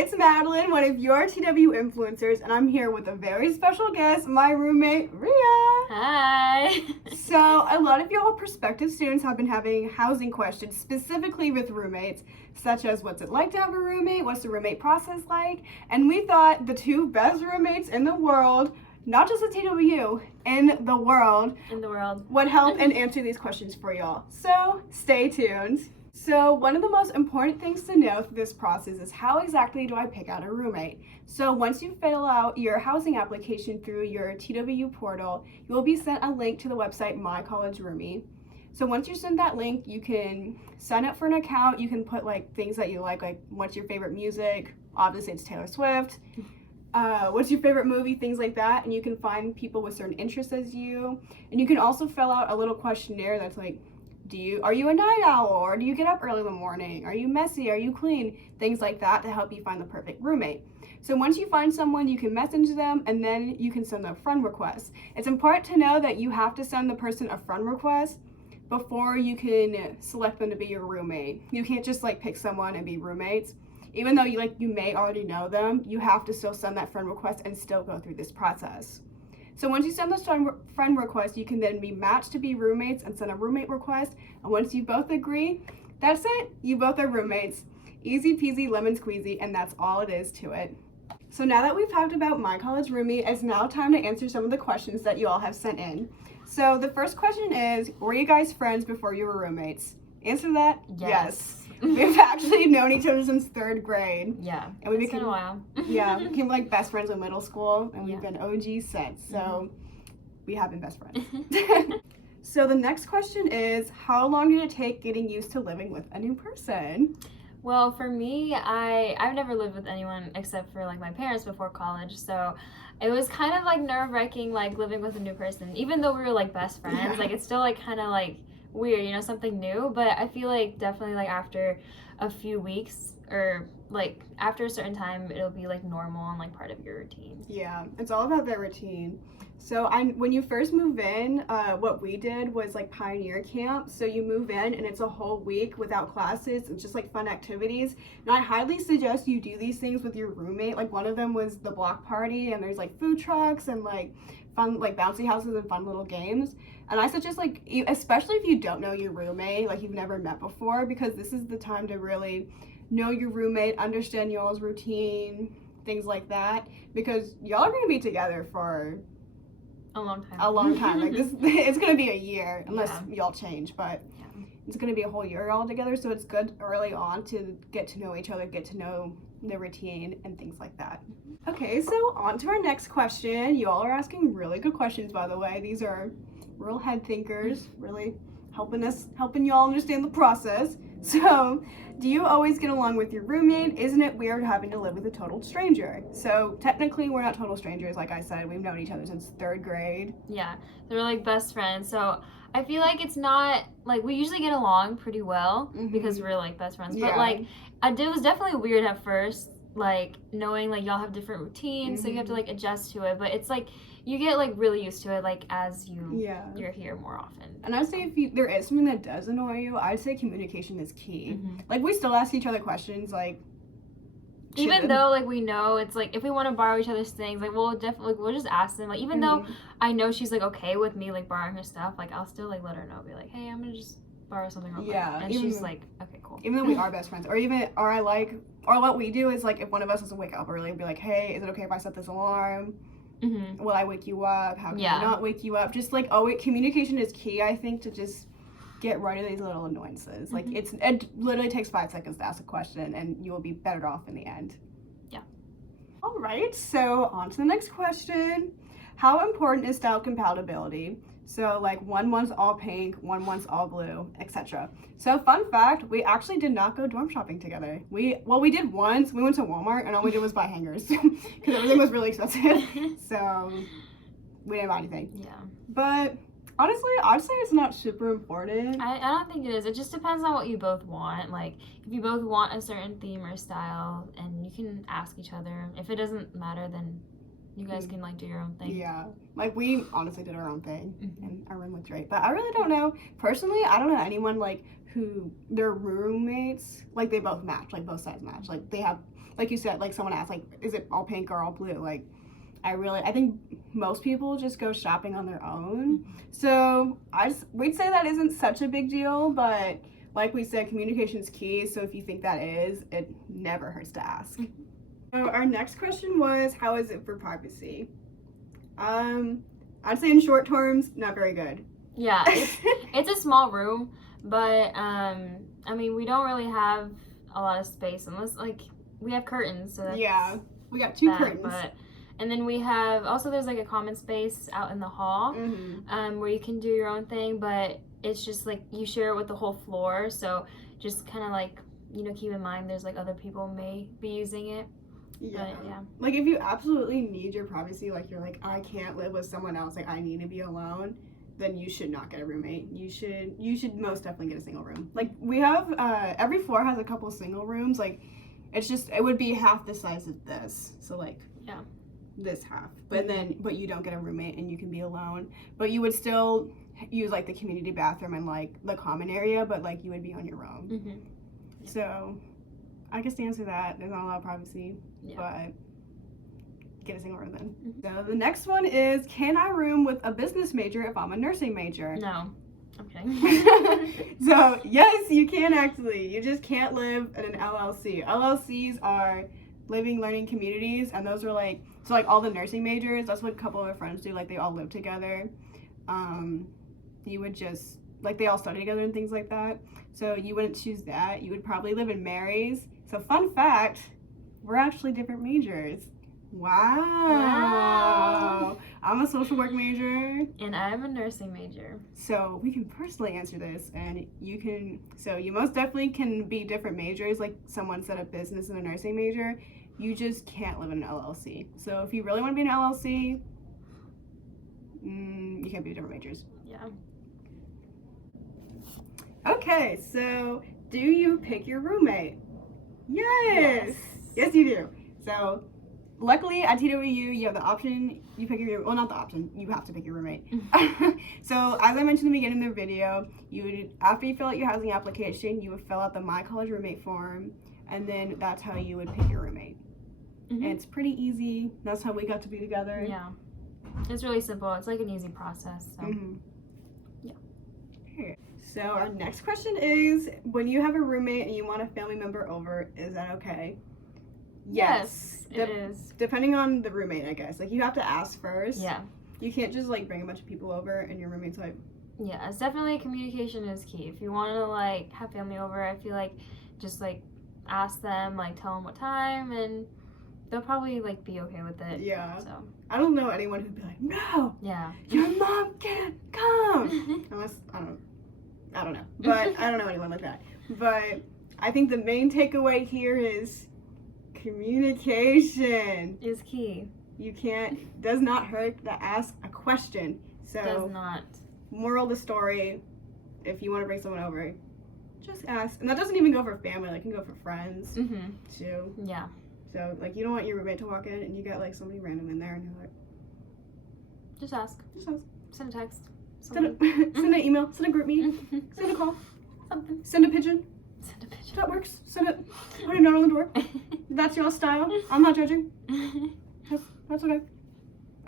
it's Madeline, one of your TWU influencers, and I'm here with a very special guest, my roommate, Ria. Hi. So, a lot of y'all prospective students have been having housing questions, specifically with roommates, such as what's it like to have a roommate, what's the roommate process like, and we thought the two best roommates in the world, not just at TWU, in the world, would help and answer these questions for y'all. So, stay tuned. So one of the most important things to know through this process is how exactly do I pick out a roommate. So once you fill out your housing application through your TWU portal, you will be sent a link to the website My College Roomie. So once you send that link, you can sign up for an account. You can put like things that you like what's your favorite music? Obviously it's Taylor Swift. What's your favorite movie? Things like that. And you can find people with certain interests as you. And you can also fill out a little questionnaire that's like, are you a night owl, or do you get up early in the morning? Are you messy? Are you clean? Things like that to help you find the perfect roommate. So once you find someone, you can message them and then you can send them a friend request. It's important to know that you have to send the person a friend request before you can select them to be your roommate. You can't just like pick someone and be roommates. Even though you may already know them, you have to still send that friend request and still go through this process. So once you send this friend request, you can then be matched to be roommates and send a roommate request. And once you both agree, that's it. You both are roommates. Easy peasy lemon squeezy, and that's all it is to it. So now that we've talked about My College Roomie, it's now time to answer some of the questions that you all have sent in. So the first question is, were you guys friends before you were roommates? Answer that, yes. We've actually known each other since 3rd grade. Yeah, and it's been a while. Yeah, we became like best friends in middle school, and we've been OGs since, so we have been best friends. So the next question is, how long did it take getting used to living with a new person? Well, for me, I've never lived with anyone except for like my parents before college, so it was kind of like nerve-wracking like living with a new person. Even though we were like best friends, like it's still like kind of like weird, you know, something new. But I feel like definitely like after a few weeks or like after a certain time, it'll be like normal and like part of your routine. Yeah, it's all about their routine. So when you first move in, what we did was like pioneer camp. So you move in and it's a whole week without classes. It's just like fun activities. And I highly suggest you do these things with your roommate. Like one of them was the block party, and there's like food trucks and like fun like bouncy houses and fun little games. And I suggest like, especially if you don't know your roommate, like you've never met before, because this is the time to really know your roommate, understand y'all's routine, things like that, because y'all are going to be together for a long time. Like this, it's going to be a year unless y'all change, but it's going to be a whole year all together. So it's good early on to get to know each other, get to know the routine and things like that. Okay, so on to our next question. You all are asking really good questions, by the way. These are real head thinkers, really helping y'all understand the process. So, do you always get along with your roommate? Isn't it weird having to live with a total stranger? So, technically, we're not total strangers. Like I said, we've known each other since 3rd grade. Yeah, they're like best friends. So, I feel like it's not, like, we usually get along pretty well because we're, like, best friends. But, like, it was definitely weird at first, like, knowing, like, y'all have different routines, so you have to, like, adjust to it. But it's, like, you get, like, really used to it, like, as you're here more often. And I'd say if there is something that does annoy you, I'd say communication is key. Like, we still ask each other questions, like, even though, like, we know it's, like, if we want to borrow each other's things, like, we'll definitely, we'll just ask them. Like, even though I know she's, like, okay with me, like, borrowing her stuff, like, I'll still, like, let her know. Be like, hey, I'm going to just borrow something real quick. And she's like, okay, cool. Even though we are best friends. Or what we do is, like, if one of us doesn't wake up early, we'll be like, hey, is it okay if I set this alarm? Will I wake you up? How can I not wake you up? Just, like, communication is key, I think, to just get rid of these little annoyances. Like, it literally takes 5 seconds to ask a question, and you will be better off in the end. Yeah. All right, so on to the next question. How important is style compatibility? So, like, one wants all pink, one wants all blue, etc. So, fun fact, we actually did not go dorm shopping together. We did once. We went to Walmart, and all we did was buy hangers because everything was really expensive. So, we didn't buy anything. Yeah. But honestly, I'd say it's not super important. I don't think it is. It just depends on what you both want. Like, if you both want a certain theme or style, and you can ask each other. If it doesn't matter, then you guys can, like, do your own thing. Yeah. Like, we honestly did our own thing, and our room looked great. But I really don't know. Personally, I don't know anyone, like, who their roommates, like, they both match, like, both sides match. Like, they have, like you said, like, someone asked, like, is it all pink or all blue? Like, I think most people just go shopping on their own. So we'd say that isn't such a big deal, but like we said, communication is key. So if you think that is, it never hurts to ask. So our next question was, how is it for privacy? I'd say in short terms, not very good. Yeah, it's a small room, but I mean, we don't really have a lot of space unless, like, we have curtains. So that's yeah, we got two curtains. But, and then we have also, there's like a common space out in the hall, where you can do your own thing, but it's just like you share it with the whole floor. So just kind of like, you know, keep in mind there's like other people may be using it. Yeah. But, yeah. Like, if you absolutely need your privacy, like, you're like, I can't live with someone else, like, I need to be alone, then you should not get a roommate. You should most definitely get a single room. Like, we have, every floor has a couple single rooms. Like, it's just, it would be half the size of this. So, like, yeah, this half. But you don't get a roommate and you can be alone. But you would still use, like, the community bathroom and, like, the common area, but, like, you would be on your own. So, I guess to answer that, there's not a lot of privacy, but get a single room then. So the next one is, can I room with a business major if I'm a nursing major? No. Okay. So yes, you can actually. You just can't live in an LLC. LLCs are living learning communities, and those are like, so like all the nursing majors, that's what a couple of our friends do, like they all live together. You would just, like, they all study together and things like that. So you wouldn't choose that. You would probably live in Mary's. So fun fact, we're actually different majors. Wow. I'm a social work major. And I'm a nursing major. So we can personally answer this, and you most definitely can be different majors, like someone said a business and a nursing major. You just can't live in an LLC. So if you really want to be an LLC, you can't be different majors. Yeah. Okay, so do you pick your roommate? Yes. Yes, you do. So luckily at TWU, you have the option, you pick your, well, not the option, you have to pick your roommate. So as I mentioned in the beginning of the video, after you fill out your housing application, you would fill out the My College Roommate form, and then that's how you would pick your roommate. And it's pretty easy. That's how we got to be together. Yeah. It's really simple. It's like an easy process. So. Yeah. Okay. So our next question is, when you have a roommate and you want a family member over, is that okay? Yes, it is. Depending on the roommate, I guess. Like, you have to ask first. Yeah. You can't just, like, bring a bunch of people over and your roommate's like... Yeah, it's definitely, communication is key. If you want to, like, have family over, I feel like just, like, ask them, like, tell them what time, and they'll probably, like, be okay with it. Yeah. So. I don't know anyone who'd be like, no! Yeah. Your mom can't come! Unless, I don't know. But I don't know anyone like that. But I think the main takeaway here is communication is key. Does not hurt to ask a question. So does not. Moral of the story, if you want to bring someone over, just ask. And that doesn't even go for family, like, it can go for friends too. Yeah. So, like, you don't want your roommate to walk in and you got, like, somebody random in there and you're like, just ask. Send a text. Send an email, send a group meet, send a call, something. Send a pigeon. That works. Send it. Put a note on the door. That's your style. I'm not judging. That's okay.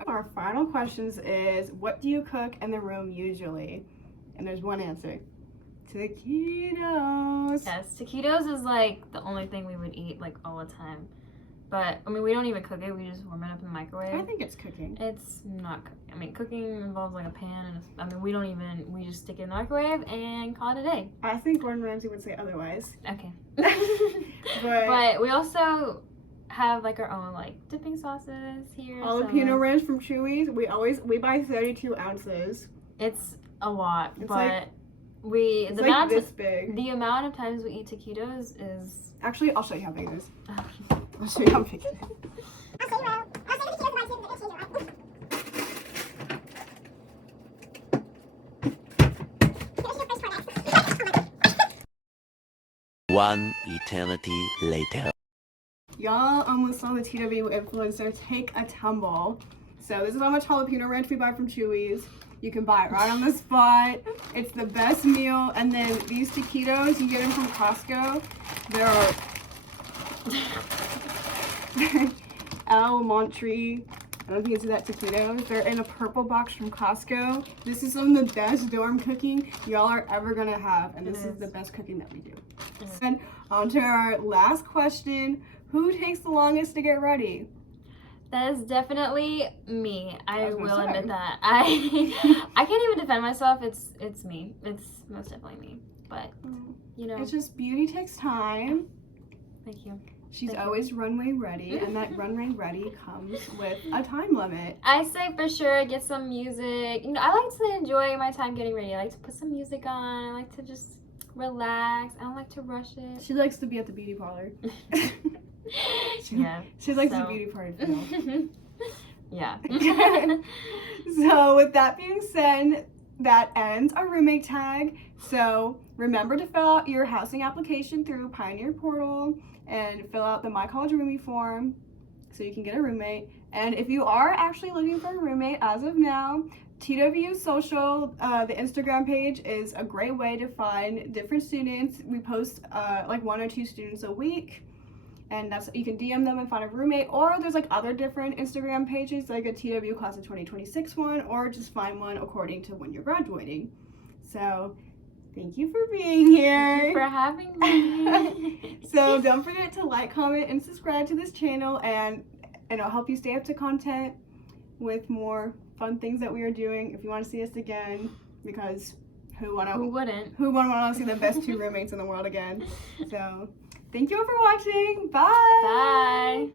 Our final questions is, what do you cook in the room usually? And there's one answer. Taquitos. Yes, taquitos is like the only thing we would eat like all the time. But, I mean, we don't even cook it. We just warm it up in the microwave. I think it's cooking. It's not cooking. I mean, cooking involves like a pan and we just stick it in the microwave and call it a day. I think Gordon Ramsay would say otherwise. Okay. But we also have like our own like dipping sauces here. Jalapeno ranch from Chewy's. We buy 32 ounces. It's a lot, it's but like, the amount this big. The amount of times we eat taquitos is... Actually, I'll show you how big it is. I'll show you how big it is. One eternity later. Y'all almost saw the TWU influencer take a tumble. So this is how much jalapeno ranch we buy from Chewy's. You can buy it right on the spot. It's the best meal. And then these taquitos, you get them from Costco. They're Montre. I don't know if you can see that taquitos. They're in a purple box from Costco. This is some of the best dorm cooking y'all are ever gonna have. And this is the best cooking that we do. And on to our last question. Who takes the longest to get ready? That is definitely me. I was gonna will say. admit that. I can't even defend myself. It's me. It's most definitely me. But you know, It's just beauty takes time. thank you. She's Thank you. always runway ready, and that runway ready comes with a time limit. I say for sure get some music. You know, I like to enjoy my time getting ready. I like to put some music on. I like to just relax. I don't like to rush it. She likes to be at the beauty parlor. Yeah. She likes the so- beauty party feel. Yeah. So with that being said, that ends our roommate tag. So remember to fill out your housing application through Pioneer Portal and fill out the My College Roomie form so you can get a roommate. And if you are actually looking for a roommate as of now, TWU Social, the Instagram page, is a great way to find different students. We post like 1 or 2 students a week. And that's, you can DM them and find a roommate, or there's like other different Instagram pages, like a TWU Class of 2026 one, or just find one according to when you're graduating. So thank you for being here. Thank you for having me. So don't forget to like, comment, and subscribe to this channel, and it'll help you stay up to content with more fun things that we are doing if you want to see us again, because who wouldn't? wouldn't want to see the best 2 roommates in the world again. So thank you all for watching. Bye. Bye.